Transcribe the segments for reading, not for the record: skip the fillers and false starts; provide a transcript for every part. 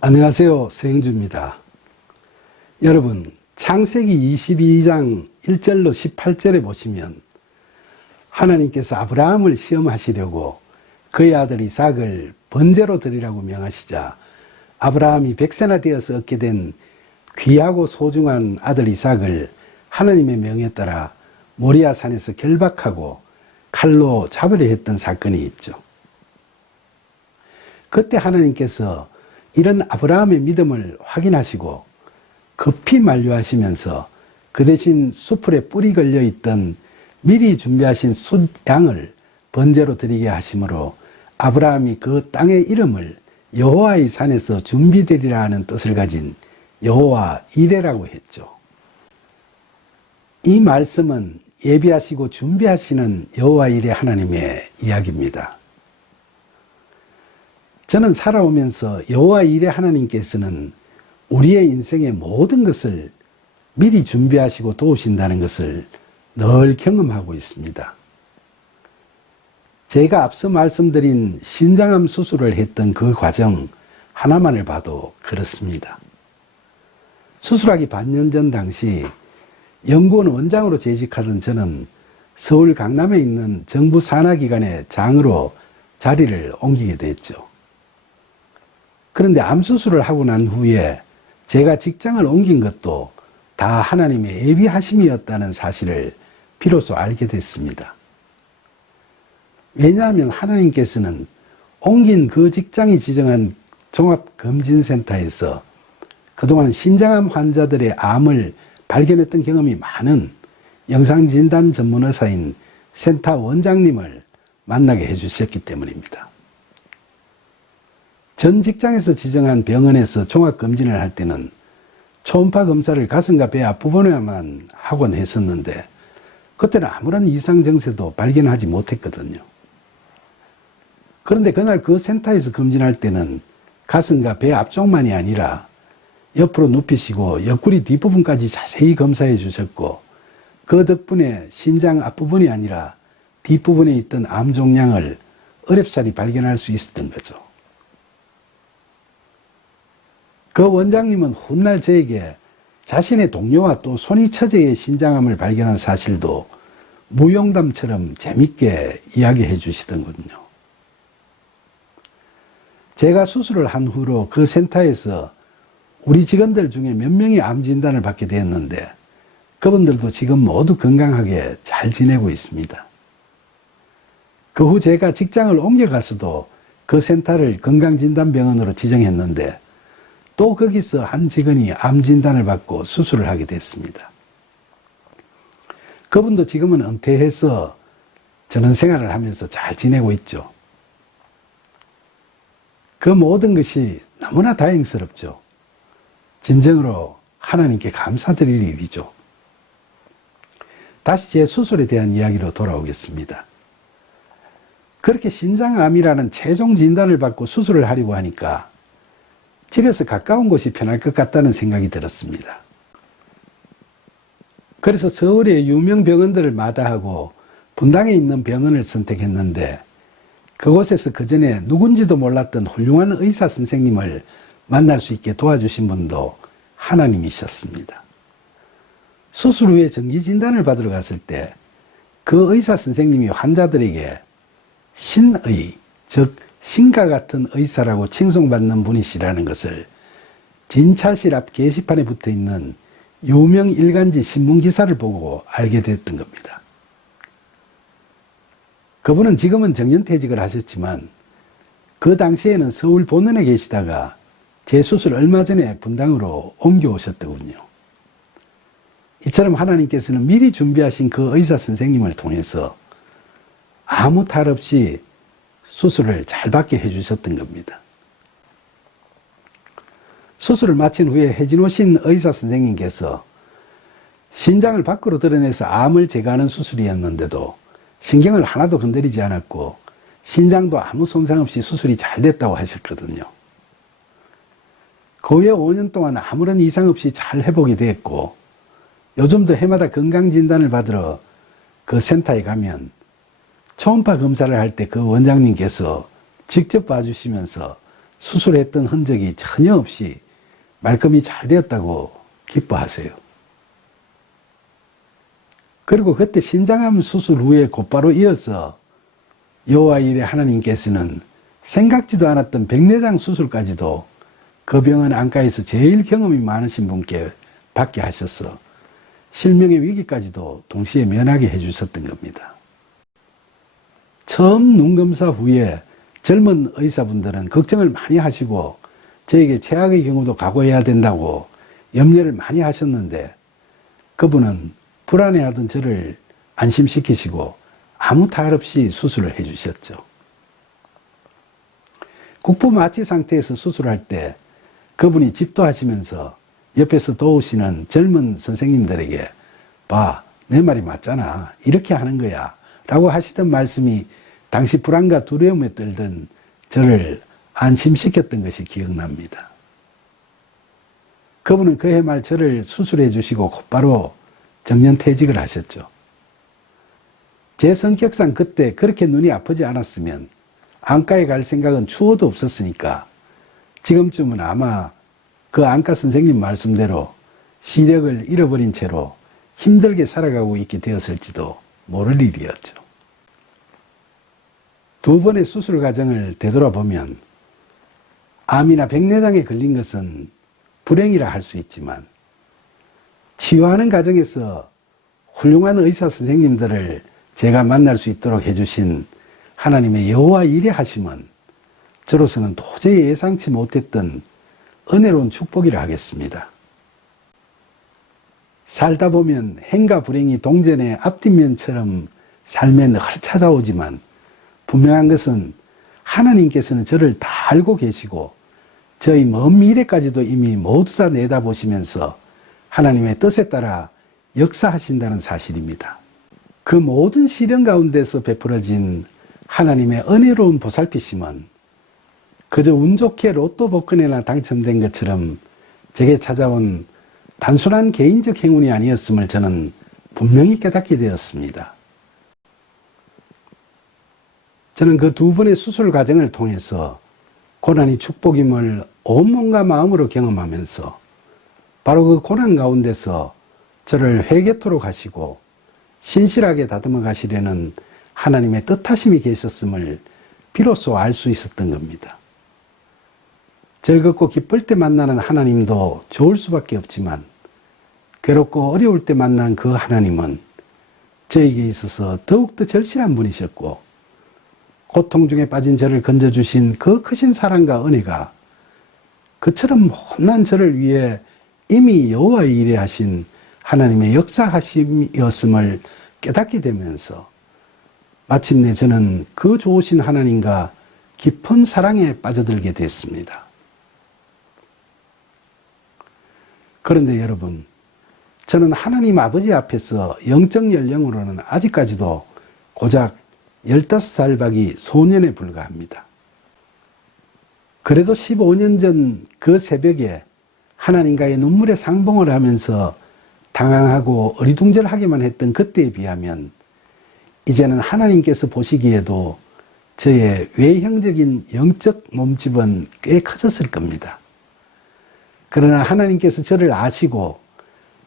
안녕하세요. 서영주입니다. 여러분, 창세기 22장 1절로 18절에 보시면 하나님께서 아브라함을 시험하시려고 그의 아들 이삭을 번제로 드리라고 명하시자 아브라함이 100세나 되어서 얻게 된 귀하고 소중한 아들 이삭을 하나님의 명에 따라 모리아 산에서 결박하고 칼로 잡으려 했던 사건이 있죠. 그때 하나님께서 이런 아브라함의 믿음을 확인하시고 급히 만류하시면서 그 대신 수풀에 뿔이 걸려 있던 미리 준비하신 숫양을 번제로 드리게 하심으로 아브라함이 그 땅의 이름을 여호와의 산에서 준비되리라 하는 뜻을 가진 여호와 이레라고 했죠. 이 말씀은 예비하시고 준비하시는 여호와 이레 하나님의 이야기입니다. 저는 살아오면서 여호와 이레 하나님께서는 우리의 인생의 모든 것을 미리 준비하시고 도우신다는 것을 늘 경험하고 있습니다. 제가 앞서 말씀드린 신장암 수술을 했던 그 과정 하나만을 봐도 그렇습니다. 수술하기 반년 전 당시 연구원 원장으로 재직하던 저는 서울 강남에 있는 정부 산하기관의 장으로 자리를 옮기게 됐죠. 그런데 암수술을 하고 난 후에 제가 직장을 옮긴 것도 다 하나님의 예비하심이었다는 사실을 비로소 알게 됐습니다. 왜냐하면 하나님께서는 옮긴 그 직장이 지정한 종합검진센터에서 그동안 신장암 환자들의 암을 발견했던 경험이 많은 영상진단 전문 의사인 센터 원장님을 만나게 해주셨기 때문입니다. 전 직장에서 지정한 병원에서 종합검진을 할 때는 초음파 검사를 가슴과 배 앞부분에만 하곤 했었는데 그때는 아무런 이상 증세도 발견하지 못했거든요. 그런데 그날 그 센터에서 검진할 때는 가슴과 배 앞쪽만이 아니라 옆으로 눕히시고 옆구리 뒷부분까지 자세히 검사해 주셨고 그 덕분에 신장 앞부분이 아니라 뒷부분에 있던 암 종양을 어렵사리 발견할 수 있었던 거죠. 그 원장님은 훗날 저에게 자신의 동료와 또 손위처제의 신장암을 발견한 사실도 무용담처럼 재밌게 이야기해 주시더군요. 제가 수술을 한 후로 그 센터에서 우리 직원들 중에 몇 명이 암 진단을 받게 되었는데 그분들도 지금 모두 건강하게 잘 지내고 있습니다. 그 후 제가 직장을 옮겨가서도 그 센터를 건강진단병원으로 지정했는데 또 거기서 한 직원이 암 진단을 받고 수술을 하게 됐습니다. 그분도 지금은 은퇴해서 전원 생활을 하면서 잘 지내고 있죠. 그 모든 것이 너무나 다행스럽죠. 진정으로 하나님께 감사드릴 일이죠. 다시 제 수술에 대한 이야기로 돌아오겠습니다. 그렇게 신장암이라는 최종 진단을 받고 수술을 하려고 하니까 집에서 가까운 곳이 편할 것 같다는 생각이 들었습니다. 그래서 서울의 유명 병원들을 마다하고 분당에 있는 병원을 선택했는데 그곳에서 그전에 누군지도 몰랐던 훌륭한 의사 선생님을 만날 수 있게 도와주신 분도 하나님이셨습니다. 수술 후에 정기진단을 받으러 갔을 때 그 의사 선생님이 환자들에게 신의, 즉 신과 같은 의사라고 칭송받는 분이시라는 것을 진찰실 앞 게시판에 붙어있는 유명 일간지 신문기사를 보고 알게 됐던 겁니다. 그분은 지금은 정년퇴직을 하셨지만 그 당시에는 서울 본원에 계시다가 제 수술 얼마 전에 분당으로 옮겨오셨더군요. 이처럼 하나님께서는 미리 준비하신 그 의사 선생님을 통해서 아무 탈 없이 수술을 잘 받게 해주셨던 겁니다. 수술을 마친 후에 해진오신 의사 선생님께서 신장을 밖으로 드러내서 암을 제거하는 수술이었는데도 신경을 하나도 건드리지 않았고 신장도 아무 손상 없이 수술이 잘 됐다고 하셨거든요. 그 후에 5년 동안 아무런 이상 없이 잘 회복이 됐고 요즘도 해마다 건강진단을 받으러 그 센터에 가면 초음파 검사를 할 때 그 원장님께서 직접 봐주시면서 수술했던 흔적이 전혀 없이 말끔히 잘 되었다고 기뻐하세요. 그리고 그때 신장암 수술 후에 곧바로 이어서 여호와 일의 하나님께서는 생각지도 않았던 백내장 수술까지도 그 병원 안과에서 제일 경험이 많으신 분께 받게 하셔서 실명의 위기까지도 동시에 면하게 해주셨던 겁니다. 처음 눈검사 후에 젊은 의사분들은 걱정을 많이 하시고 저에게 최악의 경우도 각오해야 된다고 염려를 많이 하셨는데 그분은 불안해하던 저를 안심시키시고 아무 탈 없이 수술을 해주셨죠. 국부 마취 상태에서 수술할 때 그분이 집도하시면서 옆에서 도우시는 젊은 선생님들에게 봐, 내 말이 맞잖아. 이렇게 하는 거야. 라고 하시던 말씀이 당시 불안과 두려움에 떨던 저를 안심시켰던 것이 기억납니다. 그분은 그해 말 저를 수술해 주시고 곧바로 정년퇴직을 하셨죠. 제 성격상 그때 그렇게 눈이 아프지 않았으면 안과에 갈 생각은 추호도 없었으니까 지금쯤은 아마 그 안과 선생님 말씀대로 시력을 잃어버린 채로 힘들게 살아가고 있게 되었을지도 모를 일이었죠. 두 번의 수술 과정을 되돌아보면 암이나 백내장에 걸린 것은 불행이라 할 수 있지만 치유하는 과정에서 훌륭한 의사 선생님들을 제가 만날 수 있도록 해주신 하나님의 여호와 일의 하심은 저로서는 도저히 예상치 못했던 은혜로운 축복이라 하겠습니다. 살다 보면 행과 불행이 동전의 앞뒷면처럼 삶에 늘 찾아오지만 분명한 것은 하나님께서는 저를 다 알고 계시고 저희 먼 미래까지도 이미 모두 다 내다보시면서 하나님의 뜻에 따라 역사하신다는 사실입니다. 그 모든 시련 가운데서 베풀어진 하나님의 은혜로운 보살피심은 그저 운 좋게 로또 복권에나 당첨된 것처럼 제게 찾아온 단순한 개인적 행운이 아니었음을 저는 분명히 깨닫게 되었습니다. 저는 그 두 번의 수술 과정을 통해서 고난이 축복임을 온몸과 마음으로 경험하면서 바로 그 고난 가운데서 저를 회개토록 하시고 신실하게 다듬어 가시려는 하나님의 뜻하심이 계셨음을 비로소 알 수 있었던 겁니다. 즐겁고 기쁠 때 만나는 하나님도 좋을 수밖에 없지만 괴롭고 어려울 때 만난 그 하나님은 저에게 있어서 더욱더 절실한 분이셨고 고통 중에 빠진 저를 건져주신 그 크신 사랑과 은혜가 그처럼 못난 저를 위해 이미 여호와의 일에 하신 하나님의 역사하심이었음을 깨닫게 되면서 마침내 저는 그 좋으신 하나님과 깊은 사랑에 빠져들게 됐습니다. 그런데 여러분, 저는 하나님 아버지 앞에서 영적 연령으로는 아직까지도 고작 15살 박이 소년에 불과합니다. 그래도 15년 전 그 새벽에 하나님과의 눈물의 상봉을 하면서 당황하고 어리둥절하게만 했던 그때에 비하면 이제는 하나님께서 보시기에도 저의 외형적인 영적 몸집은 꽤 커졌을 겁니다. 그러나 하나님께서 저를 아시고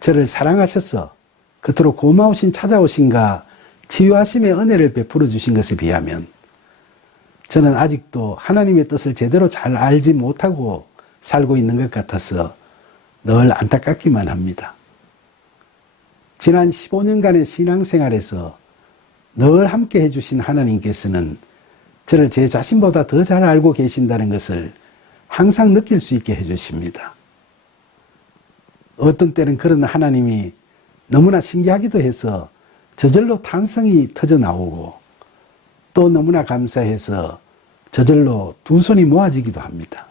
저를 사랑하셔서 그토록 고마우신 찾아오신가 치유하심의 은혜를 베풀어 주신 것에 비하면 저는 아직도 하나님의 뜻을 제대로 잘 알지 못하고 살고 있는 것 같아서 늘 안타깝기만 합니다. 지난 15년간의 신앙생활에서 늘 함께 해주신 하나님께서는 저를 제 자신보다 더 잘 알고 계신다는 것을 항상 느낄 수 있게 해주십니다. 어떤 때는 그런 하나님이 너무나 신기하기도 해서 저절로 탄성이 터져 나오고 또 너무나 감사해서 저절로 두 손이 모아지기도 합니다.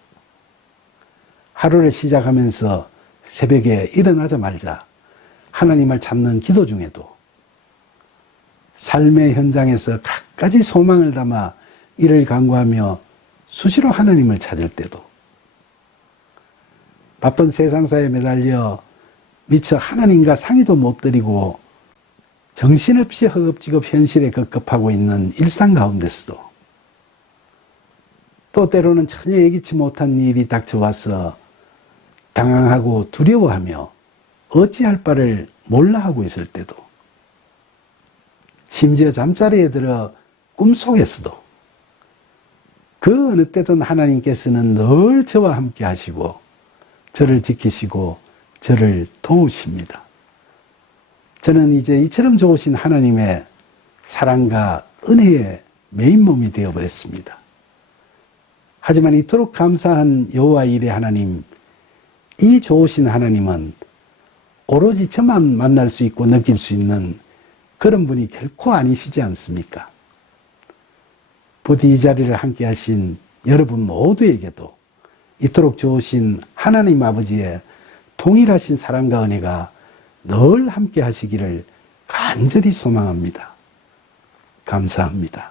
하루를 시작하면서 새벽에 일어나자마자 하나님을 찾는 기도 중에도 삶의 현장에서 갖가지 소망을 담아 이를 간구하며 수시로 하나님을 찾을 때도 바쁜 세상사에 매달려 미처 하나님과 상의도 못 드리고 정신없이 허겁지겁 현실에 급급하고 있는 일상 가운데서도 또 때로는 전혀 예기치 못한 일이 닥쳐와서 당황하고 두려워하며 어찌할 바를 몰라 하고 있을 때도, 심지어 잠자리에 들어 꿈속에서도 그 어느 때든 하나님께서는 늘 저와 함께 하시고 저를 지키시고 저를 도우십니다. 저는 이제 이처럼 좋으신 하나님의 사랑과 은혜의 메인몸이 되어버렸습니다. 하지만 이토록 감사한 여호와 일의 하나님, 이 좋으신 하나님은 오로지 저만 만날 수 있고 느낄 수 있는 그런 분이 결코 아니시지 않습니까? 부디 이 자리를 함께 하신 여러분 모두에게도 이토록 좋으신 하나님 아버지의 동일하신 사랑과 은혜가 늘 함께 하시기를 간절히 소망합니다. 감사합니다.